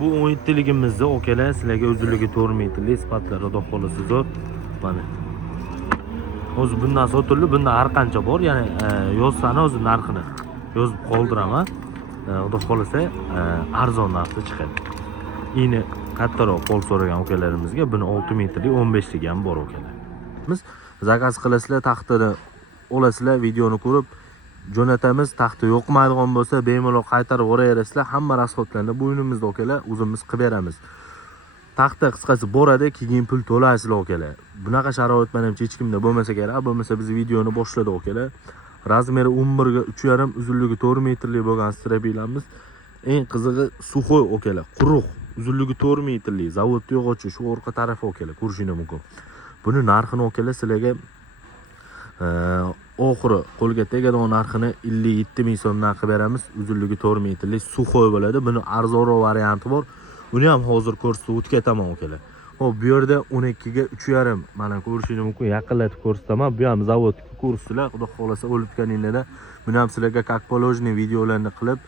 Bu 17'ligimizde okalar sizlarga uzunligi 4 metrli sifatlari xudo xolisi zo'r. Mana. O'zi bundan sotildi, bunda har qancha bor, ya'ni yozsani o'zi narxini yozib qoldiraman. Xudo xolisa arzon narxda chiqadi. Ini kattaroq qo'l so'ragan ukalarimizga buni 6 metrli 15 ham bor ukalar. Biz zakaz qilasizlar, taxtini olasizlar, videoni ko'rib jo'natamiz. Taxti yoqmaydigan bo'lsa bemalol qaytarib yuboraverasizlar. Hamma rasxodlarni bo'ynimizda ukalar, o'zimiz qilib beramiz. Taxta qisqasi boradi, keyin pul to'laysizlar ukalar. Bunaqa sharoit menimcha hech kimda bo'lmasa kerak. Bo'lmasa biz videoni boshladik ukalar. Razmeri 11 ga 3,5, uzunligi 4 metrli bo'lgan strabilamiz. Eng qizig'i suxoy ukalar, quruq, uzunligi 4 metrli, zavodda yo'g'ochi shu orqa tarafi ukalar, ko'rishingiz mumkin. Buni narxini ukalar sizlarga oxiri qo'lga tegadigan narxini 57 ming so'mdan qilib beramiz. Uzunligi 4 metrli suxoy bo'ladi. Buni arzonroq varianti bor. Uni ham hozir ko'rsatib o'tkaman ukalar. Xo'p, bu yerda 12 ga 3,5, mana ko'rishingiz mumkin, yaqinlatib ko'rsataman. Bu ham zavodga ko'rsizlar, xudo xolasa o'litganinglarda buni ham sizlarga как положено videolarni qilib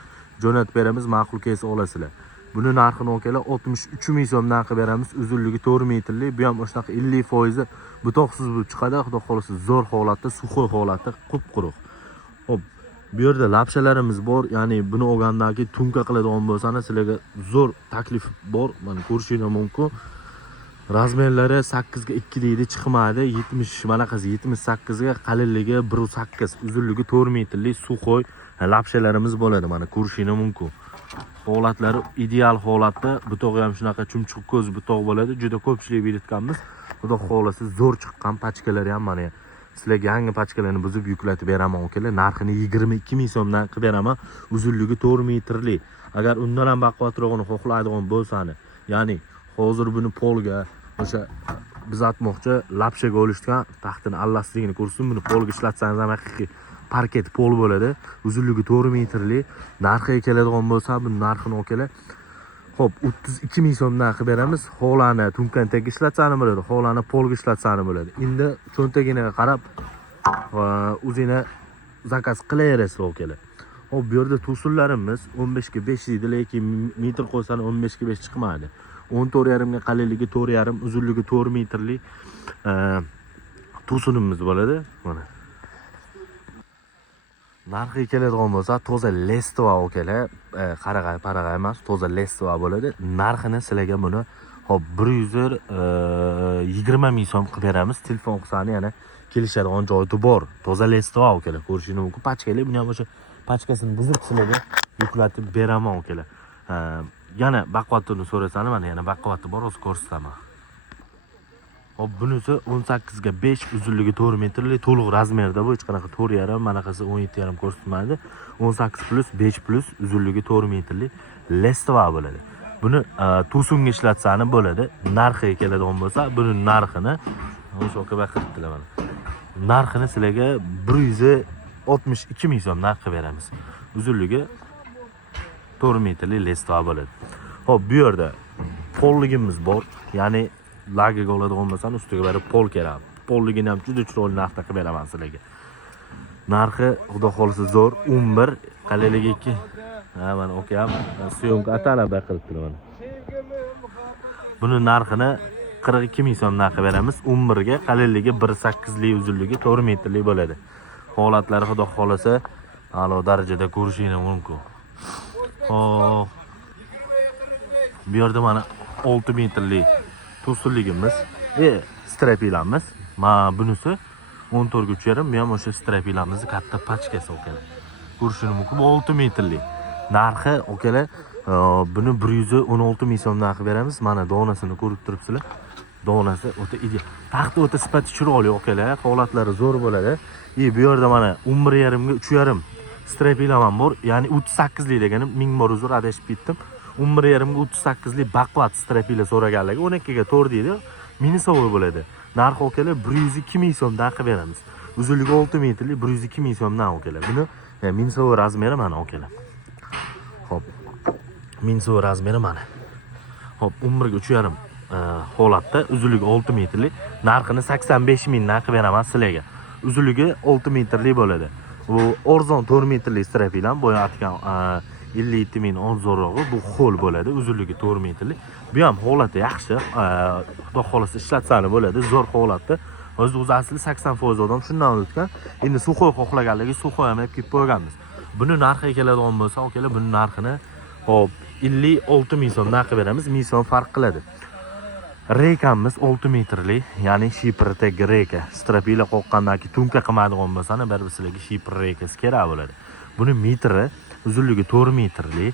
jo'natib beramiz, ma'qul kelsa olasizlar. Buni narxini ukalar 63 ming so'mdan qilib beramiz. Uzunligi 4 metrli, bu ham o'shanaqa 50% butoqsiz bo'lib chiqadi, xudo xolasa zo'r holatda, suxoy holatda, qup-quruq. Xo'p, bu yerda lapshalarimiz bor, ya'ni buni olgandan keyin tunka qiladigan bo'lsangiz sizlarga zo'r taklif bor. Mana ko'rishingiz mumkin. Razmerlari 8 ga 2 deydi, chiqmaydi. 70 manaqasi 78 ga, qalinligi 1.8, uzunligi 4 metrli suxoy lapshalarimiz bo'ladi. Mana ko'rishingiz mumkin. Holatlari ideal holatda, butog'i ham shunaqa chumchuq ko'z butoq bo'ladi. Juda ko'pchilik belirtganmiz. Xudo xolasa zo'r chiqqan pachkalari ham mana sizlarga yangi pachkalarni buzib yuklatib beraman ukalar. Narxini 22 ming so'mdan qilib beraman. Uzunligi 4 metrli. Agar undan ham baquvvatrog'ini xohlaydigan bo'lsangiz, ya'ni hozir buni polga o'sha biz aytmoqchi lapshaga olishgan taxtini allasligini ko'rsin, buni polga ishlatsangiz ham haqiqiy parket pol bo'ladi. Uzunligi 4 metrli. Narxiga keladigan bo'lsa, bu narxini ukalar. Xo'p, 32 ming so'mdan qilib beramiz. Holani tunkan tag ishlatsani bo'ladi, holani polga ishlatsani bo'ladi. Endi cho'ntaginiga qarab o'zingizga zakaz qilaverasiz ukalar. Xo'p, bu yerda to'sinlarimiz 15 ga 5 deydi, lekin metr qo'ysan 15 ga 5 chiqmaydi. 14,5 ga qalinligi 4,5, uzunligi 4 metrli to'sinimiz bo'ladi. Mana. Narxiga keladigan bo'lsa, toza Lestova ukalar, qarag'ay emas, toza Lestova bo'ladi. Narxini sizlarga buni hop 120 ming so'm qilib beramiz. Telefon qilsani yana kelishadigan joyi bor. Toza Lestova ukalar, ko'rishingiz mumkin. Pachkali, buni ham o'sha pachkasini buzib sizlarga yuklatib beraman ukalar. Yana baquvvatini so'rasangiz, mana yana baquvvati bor, o'zi ko'rsataman. Hop, bunisi 18 ga 5, uzunligi 4 metrli, to'liq razmerda bu, hech qanaqa 4,5, manaqasi 17,5 ko'rsatmaydi. 18 plus 5 plus uzunligi 4 metrli Lestova bo'ladi. Buni to'singa ishlatsani bo'ladi. Narxiga keladigan bo'lsa, buni narxini o'sha aka baqiribdilar mana. Narxini sizlarga 162 ming so'mdan qilib beramiz. Uzunligi 4 metrli Lestova bo'ladi. Hop, bu yerda polligimiz bor, ya'ni lagiga oladigan bo'lsan, ustiga berib pol kerak. Polligini ham juda chiroyli narxda qilib beraman sizlarga. Narxi xudo xolisa zo'r, 11, qalinligi 2. Ha, mana okam syomka atalab qilibdilar mana. Buni narxini 42 ming so'mdan qilib beramiz. 11 ga, qalinligi 1.8 li, uzunligi 4 metrli bo'ladi. Holatlari xudo xolisa a'lo darajada ko'rishingiz mumkin. Hop. Bu yerda mana 6 metrli to'sinligimiz, strapilamiz. Mana bunisi 14 ga 3,5, bu ham o'sha strapilamizni katta pachkasi ukalar. Ko'rishingiz mumkin, 6 metrli. Narxi ukalar buni 116 ming so'mdan qilib beramiz. Mana donasini ko'rib turibsizlar. Donasi o'ta ideal. Taxti o'ta sifati chiroyli ukalar, holatlari zo'r bo'ladi. Bu yerda mana 11,5 ga 3,5 strapilam ham bor. Ya'ni 38 lik deganim, ming bor uzr, adashib ketdim. 11,5 ga 38 lik baquvvat strapila so'raganlarga 12 ga 4 deydi. Minisovoy bo'ladi. Narxi ukalar 102 ming so'mdan qilib beramiz. Uzunligi 6 metrli, 102 ming so'mdan ukalar. Buni minisovoy razmeri mana ukalar. Hop. Minisovoy razmeri mana. Hop, 11 ga 3,5 holatda, uzunligi 6 metrli, narxini 85 mingdan qilib beraman sizlarga. Uzunligi 6 metrli bo'ladi. Bu orzon 4 metrli strapilam, boya aytgan 57 ming zo'rog'i bu ho'l bo'ladi, uzunligi 4 metrlik. Bu ham holati yaxshi. Xudo xolasa ishlatsani bo'ladi, zo'r holatda. O'zi asli 80% odam shundan o'tgan. Endi suxoy xohlaganligi suxoy ham kelib qo'yganmiz. Buni narxiga keladigan bo'lsa, akalar, buni narxini hop 56 ming so'mdan qilib beramiz. 1000 so'm farq qiladi. Reykamiz 6 metrli, ya'ni shiprdagi reyka. Strapila qoqqandan keyin tunka qilmaydigan bo'lsa, baribir sizlarga shipr reykasi kerak bo'ladi. Buni metri uzunligi 4 metrli,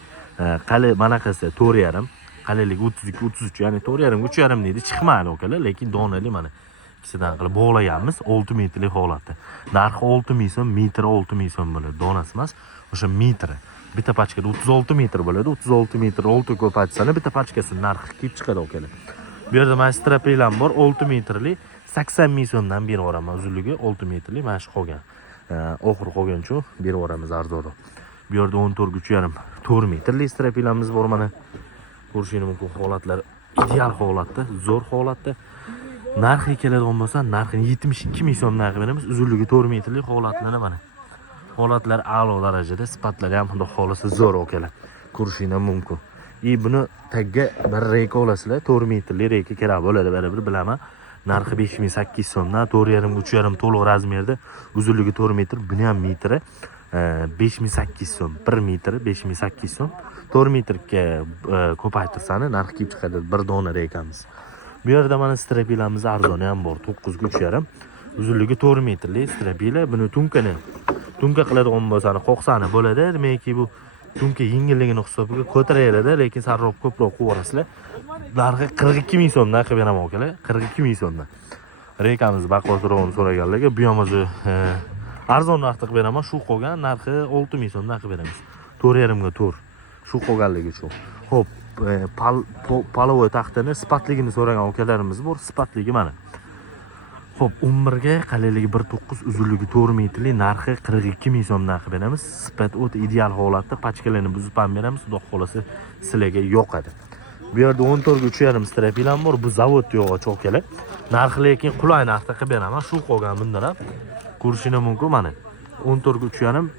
qali manaqasi 4,5, qaliligi 32, 33, ya'ni 4,5, 3,5 deydi, chiqmaydi akalar, lekin donali mana ikkisidan qilib bog'laganmiz 6 metrli holatda. Narxi 6 ming so'm, metri 6 ming so'm bo'ladi, donasi emas, o'sha metri. Bitta pachkada 36 metr bo'ladi, 36 metr 6 ko'p achsani bitta pachkasining narxi kelib chiqadi akalar. Bu yerda mana strapilam bor, 6 metrli, 80 ming so'mdan berib yuboraman, uzunligi 6 metrli, mana shu qolgan. Oxiri qolgancha berib yuboramiz arzonroq. Bu yerda 14,5, 4 metrli strapilamiz bor mana. Ko'rishingiz mumkin, holatlar ideal holatda, zo'r holatda. Narxi keladigan bo'lsa, narxini 72 ming so'mdan qilib beramiz. Uzunligi 4 metrli holatlarni mana. Holatlar a'lo darajada, sifatlari ham xudo xolasa zo'r akalar. Ko'rishingiz mumkin. Buni tagga bir reyka olasizlar, 4 metrli reyka kerak bo'ladi, baribir bilaman. Narxi 5800 so'mdan, 4,5, 3,5 to'liq razmerda, uzunligi 4 metr, buni ham metri 5800 so'm, 1 metr 5800 so'm. 4 metrga ko'paytirsani narxi kelib chiqadi bir dona reykamiz. Bu yerda mana strapilamiz arzoni ham bor, 9,5, uzunligi 4 metrli strapila. Buni tunka qiladigan bo'lsani qoqsani bo'ladi. Demakki bu tunka yengilligini hisobiga ko'taradi, lekin sarrob ko'proq qo'yasizlar. Narxi 42 ming so'mdan qilib beraman akalar, 42 ming so'mdan. Reykamiz baquvvatroqni so'raganlarga bu ham o'zi arzon narxda qilib beraman. Shu qolgan narxi 6 ming so'mdan qilib beramiz. 4,5 ga 4. Shu qolganligi uchun. Xo'p, palovoy taxtini sifatligini so'ragan akalarimiz bor. Sifatligi mana. Xo'p, 11 ga qaliligi 1.9, uzunligi 4 metrli, narxi 42 ming so'mdan qilib beramiz. Sifat o'ta ideal holatda, pachkalarni buzib ham beramiz. Xudo xolasa sizlarga yoqadi. Bu yerda 14,5 strapilam bor. Bu zavod yog'och akalar. Narxi lekin qulay narxda qilib beraman. Shu qolgan bundan ham ko'rishingiz mumkin mana. 14,5,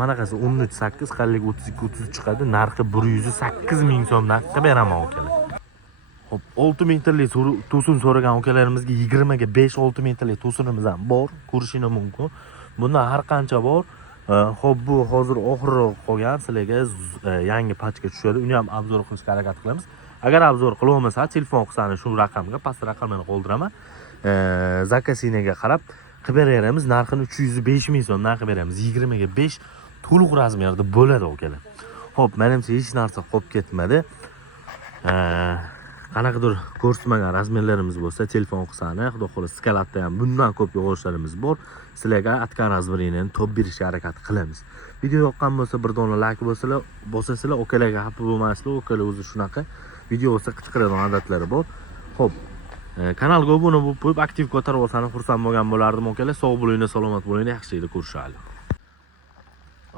manaqasi 13,8, qaliligi 32, 33 chiqadi. Narxi 108 ming so'mdan qilib beraman akalar. Hop, 6 metrli to'sin so'ragan ukalarimizga 20 ga 5, 6 metrli to'sinimiz ham bor, ko'rishingiz mumkin. Bundan har qancha bor. Xo'p, bu hozir oxirroq qolgan, sizlarga yangi pachka tushadi. Uni ham obzor qilishga harakat qilamiz. Agar obzor qila olmasa, telefon qilsangiz shu raqamga, past raqamni qoldiraman. Zakasinaga qarab qilib beramiz. Narxini 305 ming so'mdan qilib beramiz. 20 ga 5 to'liq razmerda bo'ladi akalar. Xo'p, menimcha hech narsa qolib ketmadi. Qanaqadir ko'rsatmagan razmerlarimiz bo'lsa, telefon qilsangiz, xudo xolasa skalatda ham bundan ko'p yog'ochlarimiz bor. Sizlarga atkan razmerini topib berishga harakat qilamiz. Video yoqqan bo'lsa, bir dona like bosasizlar, okalarga xafa bo'lmaysizlar. Okalar o'zi shunaqa video bo'lsa qichqiradigan odatlari bor. Xo'p, kanalga obuna bo'lib qo'yib, aktiv ko'tarib olsangiz xursand bo'lgan bo'lardim akalar. Sog' bo'linglar, salomat bo'linglar, yaxshi yerda ko'rishaylik.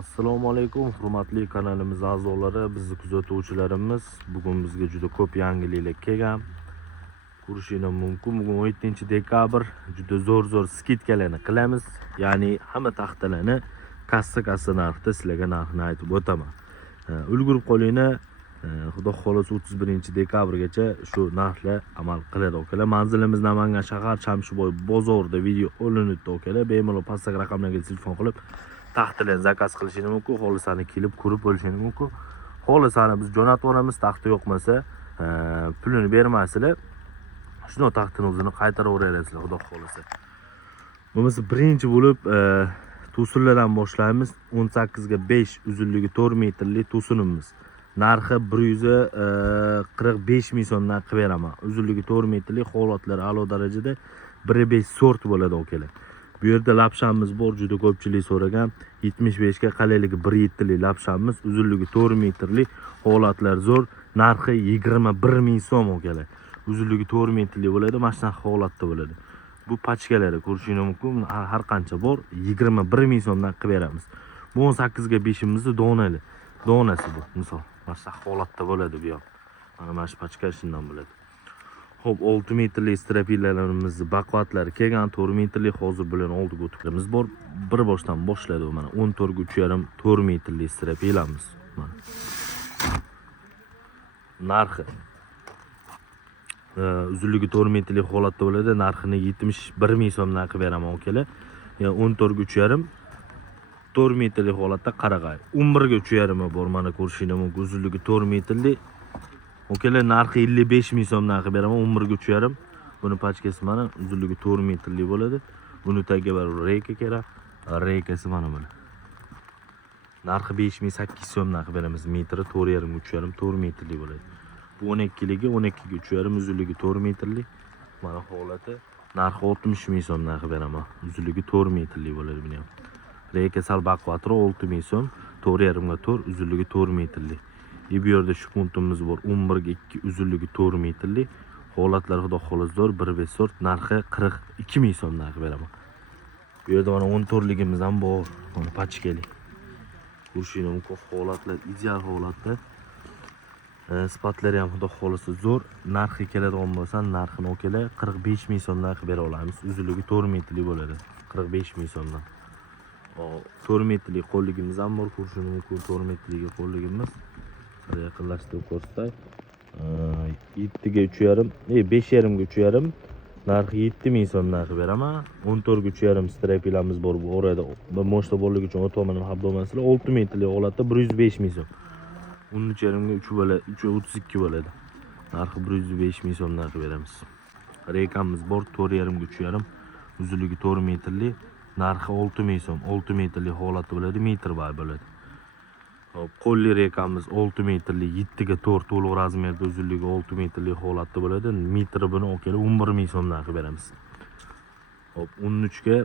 Assalomu alaykum, hurmatli kanalimiz a'zolari, bizni kuzatuvchilarimiz. Bugun bizga juda ko'p yangiliklar kelgan. Ko'rishingiz mumkin, bugun 17-dekabr juda zo'r skidkalarni qilamiz. Ya'ni hamma taxtalarni kassa narxda sizlarga narxini aytib o'taman. Ulgurib qolinglar. Xudo xolasa 31-dekabrgacha shu narxlar amal qiladi akalar. Manzilimiz Namangan shahar Chamshiboy bozorida video olinibdi akalar. Bemalol pastdagi raqamlarga telefon qilib taxtalarni zakaz qilishingiz mumkin. Xolisani kelib ko'rib bo'lishingiz mumkin. Xolisani biz jo'natib yuboramiz. Taxta yo'qmasa, pulini bermaysizlar. Shuni taxtini o'zini qaytaraverasizlar, xudo xolisa. Bo'lmasa birinchi bo'lib to'sinlardan boshlaymiz. 18 ga 5, uzunligi 4 metrli to'sinimiz. Narxi 145 ming so'mdan qilib beraman. Uzunligi 4 metrli, holatlari a'lo darajada, 1.5 sort bo'ladi akalar. Bu yerda lapshamiz bor, juda ko'pchilik so'ragan. 75 ga qaliligi 1.7 li lapshamiz, uzunligi 4 metrli, holatlar zo'r. Narxi 21 ming so'm akalar. Uzunligi 4 metrli bo'ladi, mana shunaqa holatda bo'ladi. Bu pachkalari ko'rishingiz mumkin, har qancha bor, 21 ming so'mdan qilib beramiz. Bu 18 ga 5imizni donasi bu, misol. Mana shunaqa holatda bo'ladi bu ham. Mana shu pachka shundan bo'ladi. Xo'p, 6 metrli strapilalarimiz baquvvatlari kelgan, 4 metrli hozir bilan oldiga o'tibimiz bor. Bir boshdan boshladi mana 14,5, 4 metrli strapilamiz. Mana. Narxi uzunligi 4 metrlik holatda bo'ladi. Narxini 71 ming so'mdan qilib beraman akalar. Yani 14 ga 3,5 4 metrlik holatda qarag'ay. 11 ga 3,5 bor. Mana ko'rishingiz mumkin. Uzunligi 4 metrlik. Okalar narxi 55 ming so'mdan qilib beraman. 11 ga 3,5. Buni pachkasi mana uzunligi 4 metrlik bo'ladi. Buni tagiga bir reyka kerak. Reykasi mana buni. Narxi 5800 so'mdan qilib beramiz. Metri 4,5 3,5 4 metrlik bo'ladi. Bu 12ligi 12 ga 3,5 uzunligi 4 metrlik. Mana holati. Narxi 60 ming so'mdan qilib beraman. Uzunligi 4 metrlik bo'ladi buni ham. Reyka sal baqvatri 6 ming so'm, 4,5 ga 4, uzunligi 4 metrlik. Bu yerda shu puntimiz bor. 11 ga 2 uzunligi 4 metrlik. Holatlar xudo xolasdor 1 sort. Narxi 42 ming so'mdan qilib beraman. Bu yerda mana 14 ligimiz ham bor. Mana pachkali. Ko'rishingiz mumkin holatlar ideal holatda. Sifatlari ham xudo xolasa zo'r. Narxi keladigan bo'lsa, narxini okalar 45 ming so'mdan qilib bera olamiz. Uzunligi 4 metrlik bo'ladi. 45 ming so'mdan. 4 metrlik qo'lligimiz ham bor. Ko'rishingiz mumkin 4 metrlik qo'lligimiz. Sal yaqinlashtirib ko'rsatay. 7 ga 3,5, 5,5 ga 3,5. Narxi 7 ming so'mdan qilib beraman. 14 ga 3,5 strapilamiz bor bu orada. Bir moshta borligi uchun o'tomadan habdomansizlar 6 metrlik holatda 105 ming so'm. 13,5 ga 3 bo'ladi, 332 bo'ladi. Narxi 105 ming so'mdan qilib beramiz. Reykamiz bor 4,5 ga 3,5. Uzunligi 4 metrlik. Narxi 6 ming so'm. 6 metrlik holatda bo'ladi, metr boy bo'ladi. Hop, qo'lli reykamiz 6 metrlik, 7 ga 4 to'liq razmerda uzunligi 6 metrlik holatda bo'ladi. Metri buni okalar 11 ming so'mdan qilib beramiz. Hop, 13 ga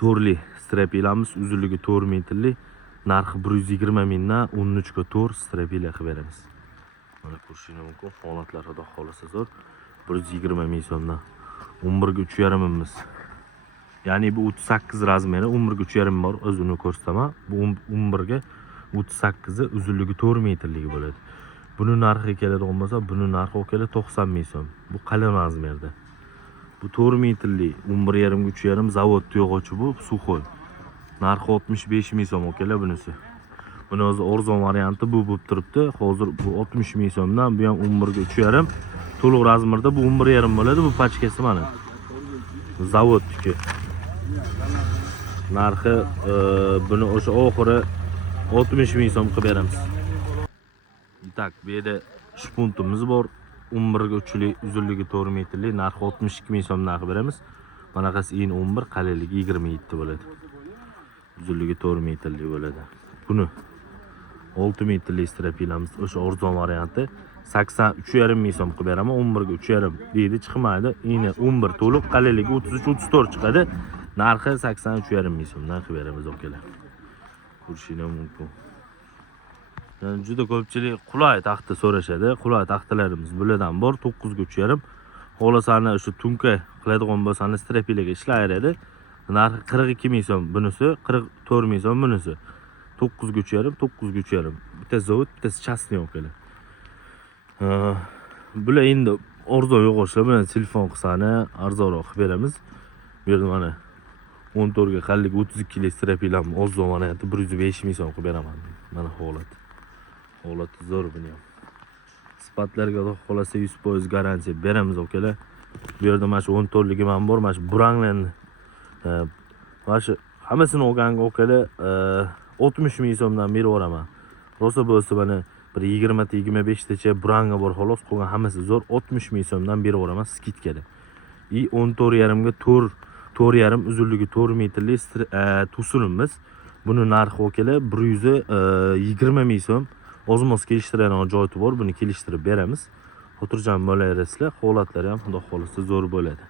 4lik strapilamiz uzunligi 4 metrlik. Narxi 120 mingdan 13 ga 4 strapila qilib beramiz. Mana ko'rishingiz mumkin, holatlar xudo xolasa zo'r. 120 ming so'mdan. 11 ga 3,5 mimiz. Ya'ni bu 38 razmeri, 11 ga 3,5 bor, o'zini ko'rsataman. Bu 11 ga 38 uzunligi 4 metrligi bo'ladi. Buni narxi keladigan bo'lsa, buni narxi okalar 90 ming so'm. Bu qalin razmerda. Bu 4 metrlik 11,5 ga 3,5 zavod tuyog'ochi bu, suxoy. Narxi 65 ming so'm okalar bunisi. Buni o'zi arzon varianti bu bo'lib turibdi. Hozir bu 60 ming so'mdan, bu ham 11 ga 3,5. To'liq razmerda bu 11,5 bo'ladi. Bu pachkasi mana. Zavodniki. Narxi buni o'sha oxiri 60 ming so'm qilib beramiz. Tak, bu yerda shpuntimiz bor. 11 ga 3lik, uzunligi 4 metrlik, narxi 62 ming so'mdan qilib beramiz. Bunaqasi in 11, qalinligi 27 bo'ladi. Uzunligi 4 metrlik bo'ladi. Buni 6 metrlik strapilamiz, o'sha arzon varianti 83,5 ming so'm qilib beraman. 11 ga 3,5 deydi, chiqmaydi. Ini 11 to'liq, qalinligi 33-34 chiqadi. Narxi 83,5 ming so'mdan qilib beramiz okalar. Ko'rishingiz mumkin. Yani juda ko'pchilik qulay taxta so'rashadi. Qulay taxtalarimiz bulardan bor, 9 ga 3,5. Xolasani shu tunka qiladigan bo'lsangiz strapilaga ishlayveradi. Narxi 42 ming so'm bunisi, 44 ming so'm bunisi. 9 ga 3,5, 9 ga 3,5. Bitta zavod, bittasi chastni okalar. Bular endi arzon yo'g'ochlar bilan telefon qilsani arzonroq qilib beramiz. Bu yerda mana 14 ga qallik 32 lik strapilam arzon varianti 105 ming so'm qilib beraman. Mana holat. Holati zo'r buni ham. Sifatlarga xudo xolasa 100% garantiya beramiz okalar. Bu yerda mana shu 14 ligim ham bor, mana shu Branglen. Mana shu hammasini olganga okalar 60 ming so'mdan berib o'raman. Rosa bo'lsa mana bir 20-25 tacha Branga bor xolos, qolgan hammasi zo'r 60 ming so'mdan berib o'raman skitkada. 14,5 ga 4,5 uzunligi 4 metrlik tusunimiz. Buni narxi okalar 120 ming so'm. O'zimiz kelishtiradigan joyi bor, buni kelishtirib beramiz. Xotirjam bo'laverasizlar, holatlari ham xudo xolasa zo'r bo'ladi.